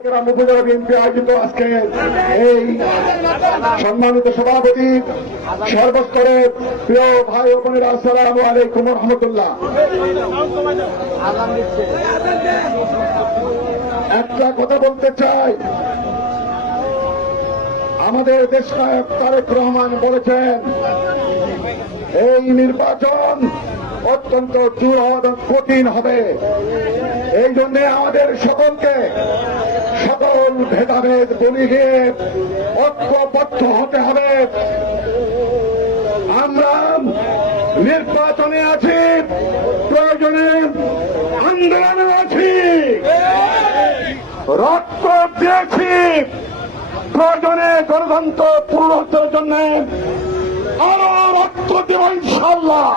উপজেলা বিএনপি আয়োজিত আজকে এই সম্মানিত সভাপতি সর্বস্তরের প্রিয় ভাই ও বোনেরা, আসসালামু আলাইকুম ওয়া রাহমাতুল্লাহ। একটা কথা বলতে চাই, আমাদের দেশ নায়ক তারেক রহমান বলেছেন এই নির্বাচন অত্যন্ত জোর কঠিন হবে। এই জন্য আমাদের সকলকে সকল ভেদাভেদ ভুলিয়ে ঐক্যবদ্ধ হতে হবে। আমরা নির্বাচনে আছি, প্রয়োজনে আন্দোলনে আছি, রক্ত দিয়েছি, প্রয়োজনে গণতন্ত্র পুনরুদ্ধারের জন্য আরো রক্ত দেব ইনশাআল্লাহ।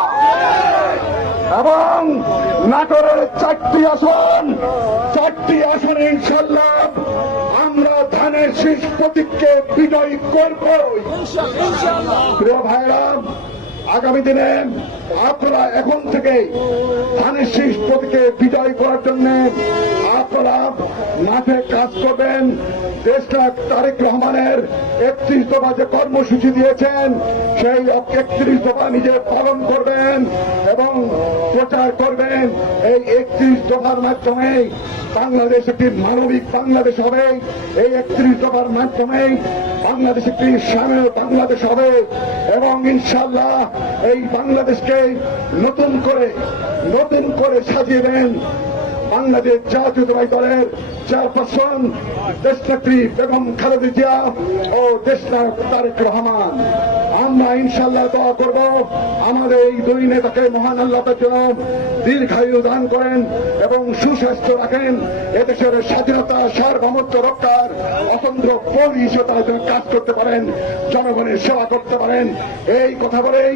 এবং নাটোরের চারটি আসনে ইনশাআল্লাহ আমরা ধানের শীষ প্রতীককে বিজয়ী করব। প্রিয় ভাইরা, আগামী দিনে আপনারা এখন থেকে ধানের শীষ প্রতীকে বিজয় করার জন্য আপনারা মাঠে কাজ করবেন। দেশনায়ক তারেক রহমানের 31 দফা যে কর্মসূচি দিয়েছেন সেই 31 দফা নিজে পালন করবেন এবং প্রচার করবেন। এই 31 দফার মাধ্যমে বাংলাদেশ একটি মানবিক বাংলাদেশ হবে। এই 31 দফার মাধ্যমে বাংলাদেশ একটি স্বাধীন বাংলাদেশ হবে এবং ইনশাআল্লাহ এই বাংলাদেশকে নতুন করে সাজিয়ে দেন বাংলাদেশ জাতীয়তাবাদী দলের চেয়ারপারসন দেশনেত্রী বেগম খালেদা জিয়া ও দেশনায়ক তারেক রহমান। আমরা ইনশাআল্লাহ দোয়া করব আমাদের এই দুই নেতাকে মহান আল্লাহ তাআলা যেন দীর্ঘায়ু দান করেন এবং সুস্বাস্থ্য রাখেন। এদেশের স্বাধীনতা সার্বভৌমত্ব রক্ষার অতন্ত্র প্রহরী হিসেবে তারা যেন কাজ করতে পারেন, জনগণের সেবা করতে পারেন। এই কথা বলেই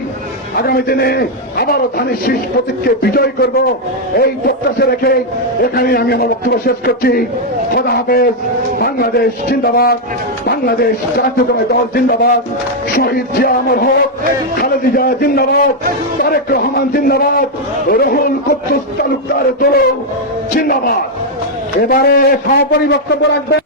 আগামী দিনে আবারও ধানের শীষ প্রতীককে বিজয় করব এই প্রত্যাশা রেখে এখানে আমি আমার বক্তব্য শেষ করছি। খোদা হাফেজ। বাংলাদেশ জিন্দাবাদ, বাংলাদেশ জাতীয়তাবাদী দল জিন্দাবাদ, শহীদ জিয়া অমর হোক, খালেদা জিয়া জিন্দাবাদ, তারেক রহমান জিন্দাবাদ, রুহুল কুদ্দুস তালুকদার দল জিন্দাবাদ। এবারে সভাপতি বক্তব্য রাখবেন।